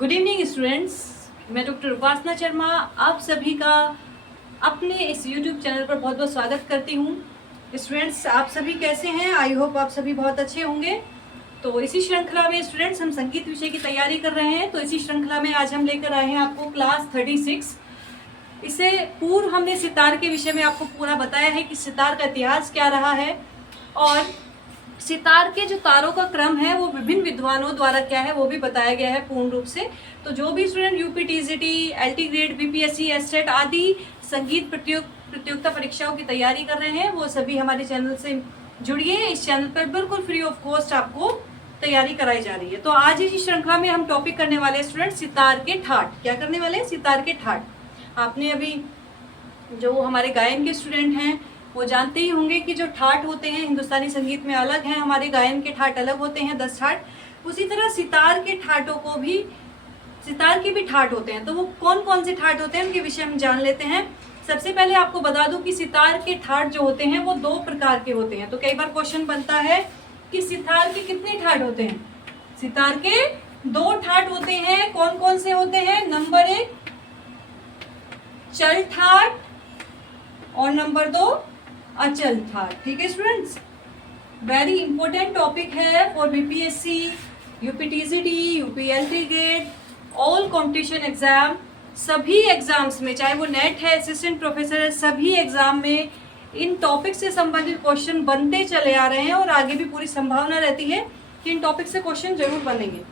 Good evening students, मैं doctor उपासना शर्मा आप सभी का अपने इस यूट्यूब चैनल पर बहुत बहुत स्वागत करती हूँ। स्टूडेंट्स, आप सभी कैसे हैं? आई होप आप सभी बहुत अच्छे होंगे। तो इसी श्रृंखला में स्टूडेंट्स हम संगीत विषय की तैयारी कर रहे हैं। तो इसी श्रृंखला में आज हम लेकर आए हैं आपको क्लास 36। इससे पूर्व हमने सितार के विषय में आपको पूरा बताया है कि सितार का इतिहास क्या रहा है और सितार के जो तारों का क्रम है वो विभिन्न विद्वानों द्वारा क्या है वो भी बताया गया है पूर्ण रूप से। तो जो भी student UP TGT, LT grade, BPSC, STET आदि संगीत प्रतियोगिता परीक्षाओं की तैयारी कर रहे हैं वो सभी हमारे चैनल से जुड़िए। इस चैनल पर बिल्कुल फ्री ऑफ कॉस्ट आपको तैयारी कराई जा रही है। तो आज इस श्रृंखला में हम टॉपिक करने वाले हैं स्टूडेंट सितार के ठाट। क्या करने वाले हैं? सितार के ठाट। आपने अभी जो हमारे गायन के स्टूडेंट हैं वो जानते ही होंगे कि जो ठाट होते हैं हिंदुस्तानी संगीत में अलग हैं, हमारे गायन के ठाट अलग होते हैं 10 ठाट। उसी तरह सितार के ठाटों को भी, सितार के भी ठाट होते हैं। तो वो कौन कौन से ठाट होते हैं उनके विषय हम जान लेते हैं। सबसे पहले आपको बता दूं कि सितार के ठाट जो होते हैं वो 2 प्रकार के होते हैं। तो कई बार क्वेश्चन बनता है कि सितार के कितने ठाट होते हैं? सितार के 2 ठाट होते हैं। कौन कौन से होते हैं? नंबर 1 चल ठाट और नंबर 2 अचल ठाट। ठीक है स्टूडेंट्स, वेरी इंपॉर्टेंट टॉपिक है for BPSC, UPTCT, UPLT grade, all competition exam. सभी एग्जाम्स में, चाहे वो नेट है, असिस्टेंट प्रोफेसर है, सभी एग्जाम में इन टॉपिक से संबंधित क्वेश्चन बनते चले आ रहे हैं और आगे भी पूरी संभावना रहती है कि इन टॉपिक से क्वेश्चन जरूर बनेंगे।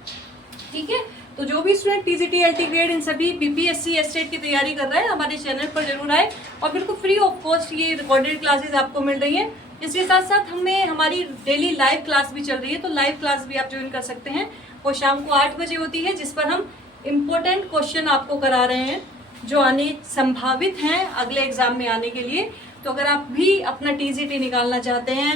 ठीक है, तो जो भी स्टूडेंट टीजीटी, एलटी ग्रेड, इन सभी बीपीएससी, एसटेट की तैयारी कर रहा है हमारे चैनल पर जरूर आए और बिल्कुल फ्री ऑफ कॉस्ट ये रिकॉर्डेड क्लासेस आपको मिल रही है। इसके साथ साथ हमें हमारी डेली लाइव क्लास भी चल रही है। तो लाइव क्लास भी आप ज्वाइन कर सकते हैं। वो शाम को 8 बजे होती है, जिस पर हम इम्पोर्टेंट क्वेश्चन आपको करा रहे हैं जो आने संभावित हैं अगले एग्जाम में आने के लिए। तो अगर आप भी अपना टीजीटी निकालना चाहते हैं,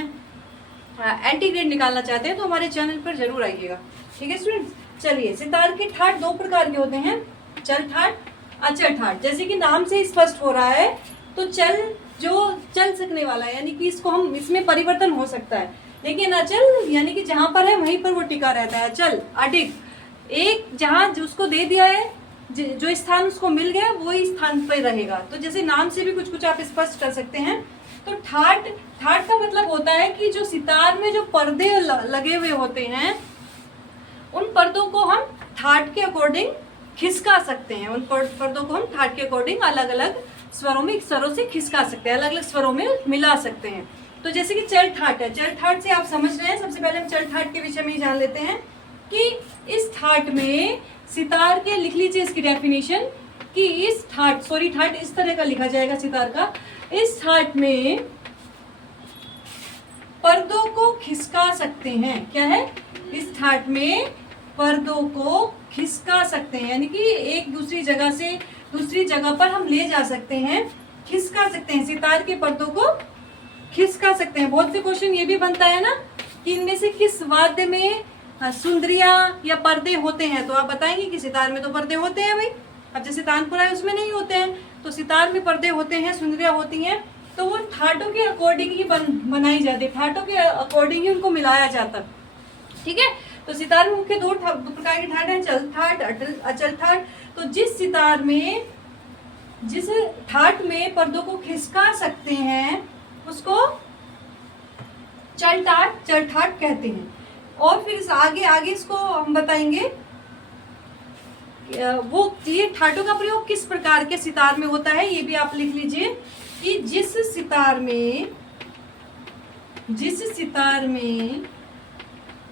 एलटी ग्रेड निकालना चाहते हैं तो हमारे चैनल पर जरूर आइएगा। ठीक है स्टूडेंट्स, चलिए सितार के ठाट 2 प्रकार के होते हैं, चल ठाट, अचल ठाट। जैसे कि नाम से स्पष्ट हो रहा है, तो चल जो चल सकने वाला है, यानी कि इसको हम, इसमें परिवर्तन हो सकता है। लेकिन अचल यानी कि जहां पर है वहीं पर वो टिका रहता है। चल अडिग, एक जहां उसको दे दिया है, जो स्थान उसको मिल गया वही स्थान पर रहेगा। तो जैसे नाम से भी कुछ कुछ आप स्पष्ट कर सकते हैं। तो ठाट, ठाट का मतलब होता है कि जो सितार में जो पर्दे लगे हुए होते हैं उन पर्दों को हम ठाट के अकॉर्डिंग खिसका सकते हैं। उन पर्दों को हम ठाट के अकॉर्डिंग अलग अलग स्वरों में, स्वरों से खिसका सकते हैं, अलग अलग स्वरों में मिला सकते हैं। तो जैसे कि चल ठाट है, चल ठाट से आप समझ रहे हैं। सबसे पहले हम चल ठाट के विषय में ही जान लेते हैं कि इस ठाट में सितार के, लिख लीजिए इसकी डेफिनेशन, कि इस ठाट, सॉरी ठाट इस तरह का लिखा जाएगा सितार का, इस ठाट में पर्दों को खिसका सकते हैं। क्या है? इस ठाट में पर्दों को खिसका सकते हैं, यानी कि एक दूसरी जगह से दूसरी जगह पर हम ले जा सकते हैं, खिसका सकते हैं, सितार के पर्दों को खिसका सकते हैं। बहुत से क्वेश्चन ये भी बनता है ना कि इनमें से किस वाद्य में सुंदरिया या पर्दे होते हैं। तो आप बताएंगे कि सितार में तो पर्दे होते हैं भाई। अब जैसे तानपुरा है उसमें नहीं होते हैं, तो सितार में पर्दे होते हैं, सुंदरिया होती हैं। तो वो ठाटों के अकॉर्डिंग ही बनाई जाती है, ठाटों के अकॉर्डिंग ही उनको मिलाया जाता है। ठीक है, तो सितार में मुख्य 2 प्रकार के ठाट हैं, चल ठाट, अचल ठाट। तो जिस सितार में, जिस ठाट में पर्दों को खिसका सकते हैं उसको चल ठाट, चल ठाट कहते हैं। और फिर आगे आगे इसको हम बताएंगे वो ये ठाटों का प्रयोग किस प्रकार के सितार में होता है, ये भी आप लिख लीजिए कि जिस सितार में,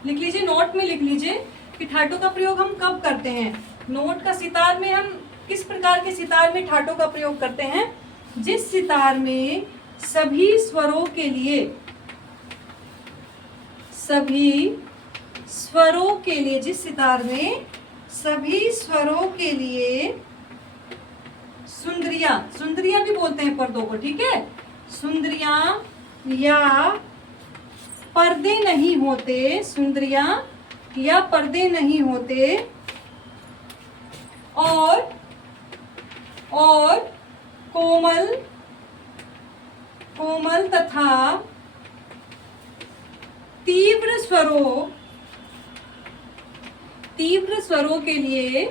लिख लीजिए, नोट में लिख लीजिए कि ठाटों का प्रयोग हम कब करते हैं। नोट का सितार में हम किस प्रकार के सितार में ठाटों का प्रयोग करते हैं? जिस सितार में सभी स्वरों के लिए, जिस सितार में सभी स्वरों के लिए सुंदरिया भी बोलते हैं पर्दों को। ठीक है, सुंदरिया या पर्दे नहीं होते, सुंदरिया या पर्दे नहीं होते, और कोमल तथा तीव्र स्वरों के लिए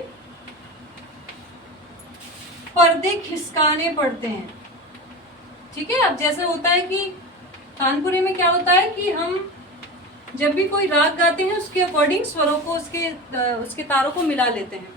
पर्दे खिसकाने पड़ते हैं। ठीक है, अब जैसे होता है कि तानपुरे में क्या होता है कि हम जब भी कोई राग गाते हैं उसके अकॉर्डिंग स्वरों को उसके तारों को मिला लेते हैं,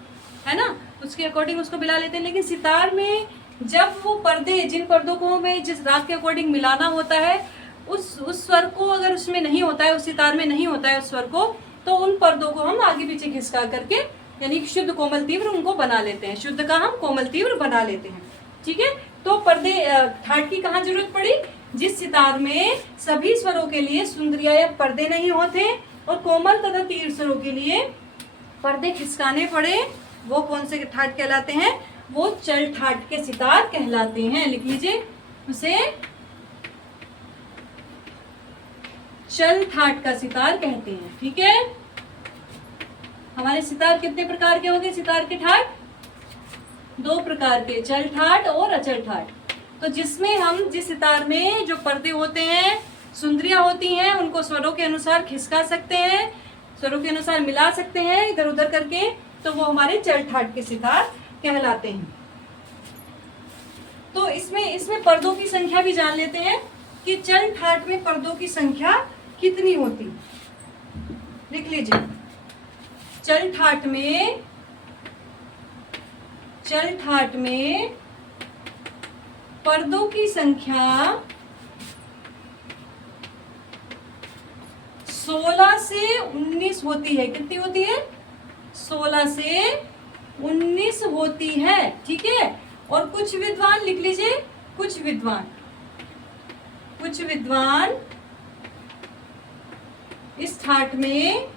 है ना, उसके अकॉर्डिंग उसको मिला लेते हैं। लेकिन सितार में जब वो पर्दे, जिन पर्दों को हमें जिस राग के अकॉर्डिंग मिलाना होता है, उस स्वर को अगर उसमें नहीं होता है, उस सितार में नहीं होता है उस स्वर को, तो उन पर्दों को हम आगे पीछे खिसका करके यानी शुद्ध कोमल तीव्र उनको बना लेते हैं, शुद्ध का हम कोमल तीव्र बना लेते हैं। ठीक है, तो पर्दे ठाट की कहाँ जरूरत पड़ी? जिस सितार में सभी स्वरों के लिए सुंदरिया या पर्दे नहीं होते और कोमल तथा तीव्र स्वरों के लिए पर्दे खिसकाने पड़े, वो कौन से ठाट कहलाते हैं? वो चल ठाट के सितार कहलाते हैं। लिख लीजिए उसे चल ठाट का सितार कहते हैं। ठीक है, हमारे सितार कितने प्रकार के हो गए? सितार के ठाट 2 प्रकार के, चल ठाट और अचल ठाट। तो जिसमें हम जिस सितार में जो पर्दे होते हैं, सुंदरियां होती हैं, उनको स्वरों के अनुसार खिसका सकते हैं, स्वरों के अनुसार मिला सकते हैं इधर उधर करके, तो वो हमारे चल ठाट के सितार कहलाते हैं। तो इसमें पर्दों की संख्या भी जान लेते हैं कि चल ठाट में पर्दों की संख्या कितनी होती। लिख लीजिए, चल ठाट में पर्दों की संख्या 16 से 19 होती है। कितनी होती है? 16 से 19 होती है। ठीक है, और कुछ विद्वान, लिख लीजिए, कुछ विद्वान इस ठाट में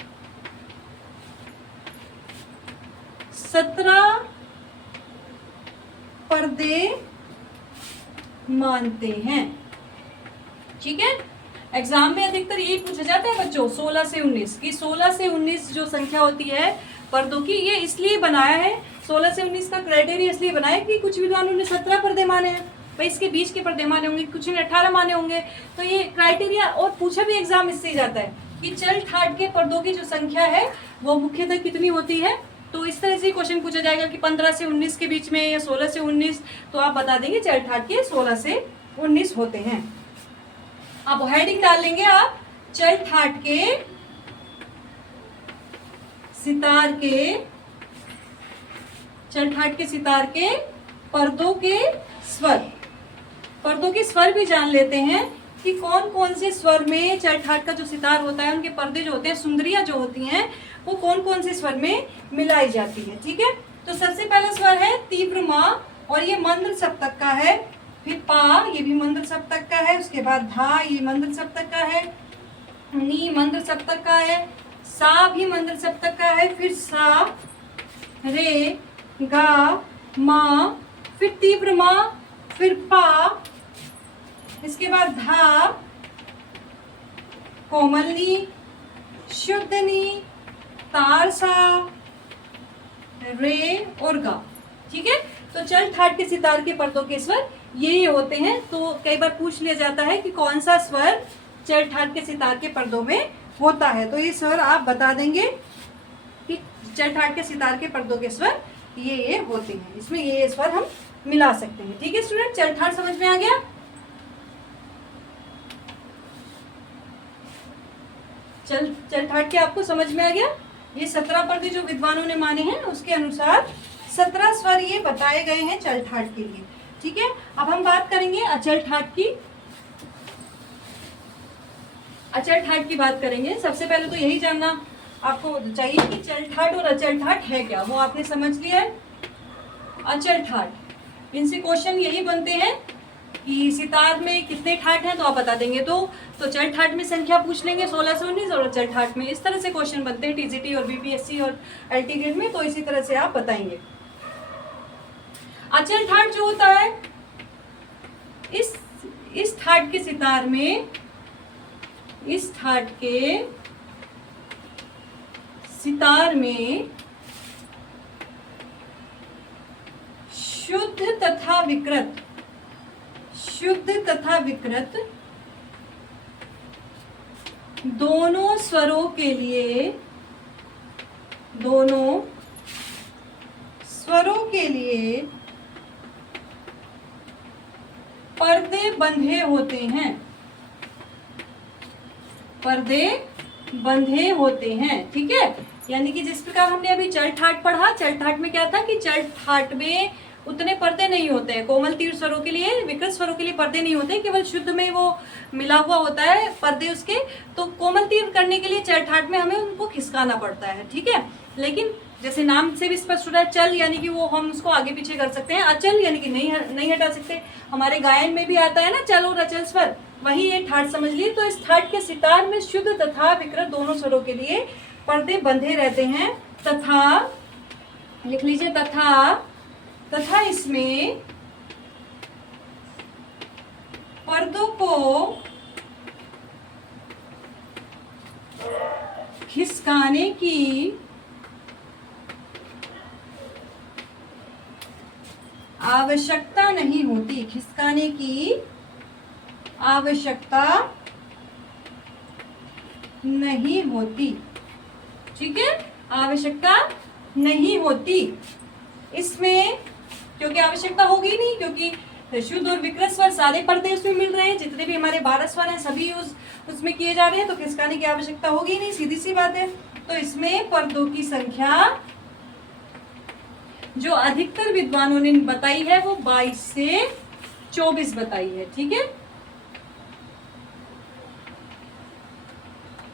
17 पर्दे मानते हैं। ठीक है, एग्जाम में अधिकतर यही पूछा जाता है बच्चों, 16 से 19 की 16 से 19 जो संख्या होती है पर्दों की, ये इसलिए बनाया है, 16 से 19 का क्राइटेरिया इसलिए बनाया कि कुछ विद्वानों ने 17 पर्दे माने हैं, भाई इसके बीच के पर्दे माने होंगे, कुछ ने 18 माने होंगे। तो ये क्राइटेरिया, और पूछा भी एग्जाम इससे ही जाता है कि चल ठाट के पर्दों की जो संख्या है वो मुख्यतः कितनी होती है। तो इस तरह से क्वेश्चन पूछा जाएगा कि 15 से 19 के बीच में या 16 से 19, तो आप बता देंगे चल ठाट के 16 से 19 होते हैं। अब हेडिंग डाल लेंगे आप, चल ठाट के सितार के पर्दों के स्वर भी जान लेते हैं कि कौन कौन से स्वर में चल ठाट का जो सितार होता है, उनके पर्दे जो होते हैं, सुंदरियां जो होती हैं, वो कौन कौन से स्वर में मिलाई जाती है। ठीक है, तो सबसे पहला स्वर है तीव्र माँ, और ये मंद्र सप्तक का है। फिर पा, ये भी मंद्र सप्तक का है। उसके बाद धा, ये मंद्र सप्तक का है। नी मंद्र सप्तक का है। सा भी मंद्र सप्तक का है। फिर सा, रे, गा, मा, फिर तीव्र माँ, फिर पा, इसके बाद धा, कोमल नी, शुद्ध नी, तारसा, रे और गा। ठीक है, तो चल ठाट के सितार के पर्दों के स्वर ये होते हैं। तो कई बार पूछ लिया जाता है कि कौन सा स्वर चल ठाट के सितार के पर्दों में होता है, तो ये स्वर आप बता देंगे कि चल ठाट के सितार के पर्दों के स्वर ये होते हैं। इसमें ये स्वर हम मिला सकते हैं। ठीक है स्टूडेंट, चल ठाट समझ में आ गया? चल ठाट के आपको समझ में आ गया? ये 17 पर्दे जो विद्वानों ने माने हैं उसके अनुसार 17 स्वर ये बताए गए हैं चल ठाट के लिए। ठीक है, अब हम बात करेंगे अचल ठाट की। अचल ठाट की बात करेंगे। सबसे पहले तो यही जानना आपको चाहिए कि चल ठाट और अचल ठाट है क्या, वो आपने समझ लिया है। अचल ठाट, इनसे क्वेश्चन यही बनते हैं कि सितार में कितने ठाट हैं, तो आप बता देंगे। तो चल ठाट में संख्या पूछ लेंगे 16 से 19, और अचल ठाट में इस तरह से क्वेश्चन बनते हैं टीजीटी और बीपीएससी और एलटी ग्रेड में, तो इसी तरह से आप बताएंगे। अचल ठाट जो होता है, इस ठाट के सितार में, इस ठाट के सितार में शुद्ध तथा विकृत दोनों स्वरों के लिए पर्दे बंधे होते हैं, पर्दे बंधे होते हैं। ठीक है, यानी कि जिस प्रकार हमने अभी चल ठाट पढ़ा, चल ठाट में क्या था कि चल ठाट में उतने पर्दे नहीं होते हैं, कोमल तीव्र स्वरों के लिए, विकृत स्वरों के लिए पर्दे नहीं होते, केवल शुद्ध में वो मिला हुआ होता है पर्दे उसके। तो कोमल तीव्र करने के लिए चल ठाट में हमें उनको खिसकाना पड़ता है। ठीक है, लेकिन जैसे नाम से भी स्पष्ट हो रहा है चल, यानी कि वो हम उसको आगे पीछे कर सकते हैं। अचल यानी कि नहीं हटा सकते। हमारे गायन में भी आता है ना चल और अचल स्वर, वही ये ठाट समझ लिए। तो इस ठाट के सितार में शुद्ध तथा विकृत दोनों स्वरों के लिए पर्दे बंधे रहते हैं। तथा लिख लीजिए, तथा इसमें पर्दों को खिसकाने की आवश्यकता नहीं होती, खिसकाने की आवश्यकता नहीं होती। ठीक है, आवश्यकता नहीं होती इसमें, क्योंकि आवश्यकता होगी नहीं, क्योंकि शुद्ध और विकृत स्वर सारे पर्दे उसमें मिल रहे हैं, जितने भी हमारे 12 स्वर हैं सभी उसमें किए जा रहे हैं, तो खिसकाने की आवश्यकता होगी नहीं, सीधी सी बात है। तो इसमें पर्दों की संख्या जो अधिकतर विद्वानों ने बताई है वो 22 से 24 बताई है। ठीक है,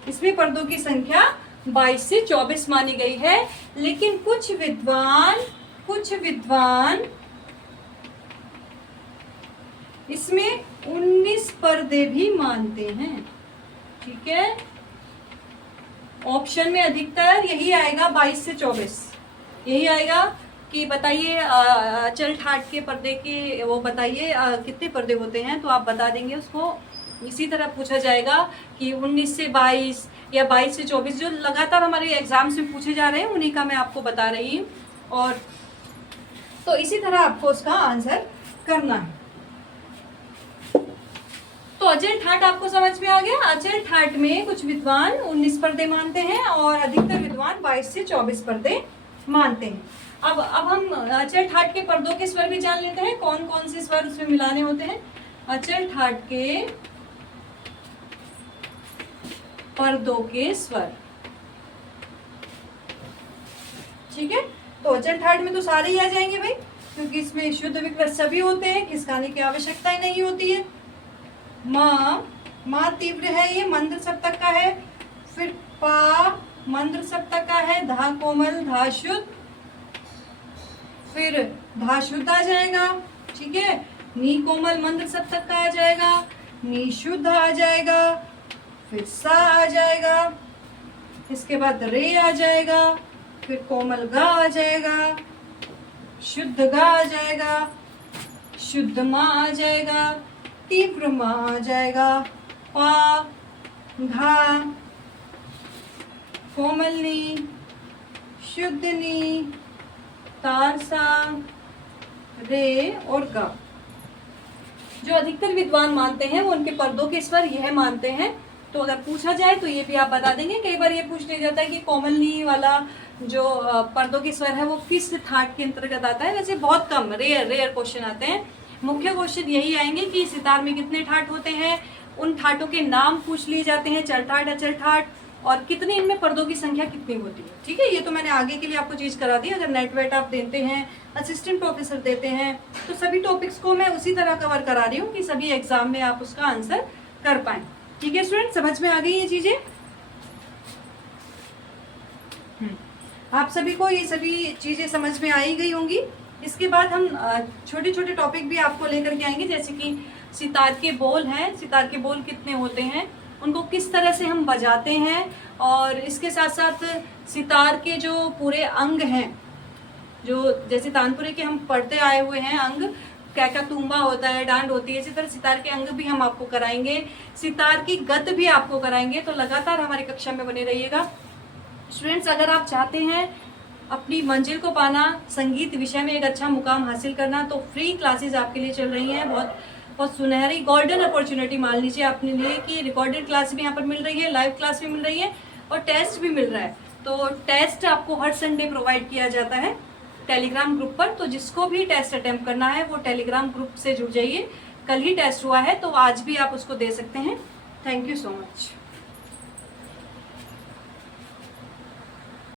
इसमें पर्दों की संख्या 22 से 24 मानी गई है। लेकिन कुछ विद्वान इसमें 19 पर्दे भी मानते हैं। ठीक है, ऑप्शन में अधिकतर यही आएगा, 22 से 24 यही आएगा कि बताइए चल ठाट के पर्दे के वो बताइए कितने पर्दे होते हैं, तो आप बता देंगे उसको। इसी तरह पूछा जाएगा कि 19 से 22 या 22 से 24 जो लगातार हमारे एग्जाम्स में पूछे जा रहे हैं, उन्हीं का मैं आपको बता रही हूँ। और तो इसी तरह आपको उसका आंसर करना है। तो अचल ठाट आपको समझ में आ गया। अचल ठाट में कुछ विद्वान 19 पर्दे मानते हैं और अधिकतर विद्वान 22 से 24 पर्दे मानते हैं। अब हम अचल ठाट के पर्दों के स्वर भी जान लेते हैं, कौन कौन से स्वर उसमें मिलाने होते हैं। अचल ठाट के पर्दों के स्वर, ठीक है, तो अचल ठाट में तो सारे ही आ जाएंगे भाई, क्योंकि इसमें शुद्ध विकृत सभी होते हैं, खिसकाने की आवश्यकता ही नहीं होती है। माँ तीव्र है, ये मंद्र सप्तक का है। फिर पा मंद्र सप्तक का है, धा कोमल, धा शुद्ध, फिर धा शुद्ध आ जाएगा। ठीक है, नी कोमल मंद्र सप्तक का आ जाएगा, नी शुद्ध आ जाएगा, फिर सा आ जाएगा, इसके बाद रे आ जाएगा, फिर कोमल गा आ जाएगा, शुद्ध गा आ जाएगा, शुद्ध माँ आ जाएगा, तीव्र माँ आ जाएगा, पा, धा, कोमल नी, शुद्ध नी, तारसा, रे और गा। जो अधिकतर विद्वान मानते हैं वो उनके पर्दों के स्वर यह मानते हैं। तो अगर पूछा जाए तो ये भी आप बता देंगे। कई बार ये पूछ लिया जाता है कि कोमल नी वाला जो पर्दों के स्वर है वो किस ठाट के अंतर्गत आता है। वैसे बहुत कम रेयर क्वेश्चन आते हैं। मुख्य क्वेश्चन यही आएंगे कि सितार में कितने ठाट होते हैं, उन ठाटों के नाम पूछ लिए जाते हैं, चल ठाट, अचल ठाट, और कितने इनमें पर्दों की संख्या कितनी होती है। ठीक है, ये तो मैंने आगे के लिए आपको चीज़ करा दी। अगर नेट वेट आप देते हैं, असिस्टेंट प्रोफेसर देते हैं, तो सभी टॉपिक्स को मैं उसी तरह कवर करा रही हूँ कि सभी एग्जाम में आप उसका आंसर कर पाएँ। ठीक है स्टूडेंट, समझ में आ गई ये चीज़ें? आप सभी को ये सभी चीज़ें समझ में आई गई होंगी। इसके बाद हम छोटे छोटे टॉपिक भी आपको लेकर के आएंगे, जैसे कि सितार के बोल हैं, सितार के बोल कितने होते हैं, उनको किस तरह से हम बजाते हैं, और इसके साथ साथ सितार के जो पूरे अंग हैं, जो जैसे तानपुरे के हम पढ़ते आए हुए हैं अंग, क्या क्या तुम्बा होता है, डांड होती है, इसी तरह सितार के अंग भी हम आपको कराएंगे, सितार की गत भी आपको कराएंगे। तो लगातार हमारी कक्षा में बने रहिएगा स्टूडेंट्स। अगर आप चाहते हैं अपनी मंजिल को पाना, संगीत विषय में एक अच्छा मुकाम हासिल करना, तो फ्री क्लासेस आपके लिए चल रही हैं। बहुत सुनहरी गोल्डन अपॉर्चुनिटी मान लीजिए अपने लिए कि रिकॉर्डेड क्लास भी यहाँ पर मिल रही है, लाइव क्लास भी मिल रही है, और टेस्ट भी मिल रहा है। तो टेस्ट आपको हर संडे प्रोवाइड किया जाता है टेलीग्राम ग्रुप पर। तो जिसको भी टेस्ट अटेम्प्ट करना है वो टेलीग्राम ग्रुप से जुड़ जाइए, कल ही टेस्ट हुआ है, तो आज भी आप उसको दे सकते हैं। Thank you so much.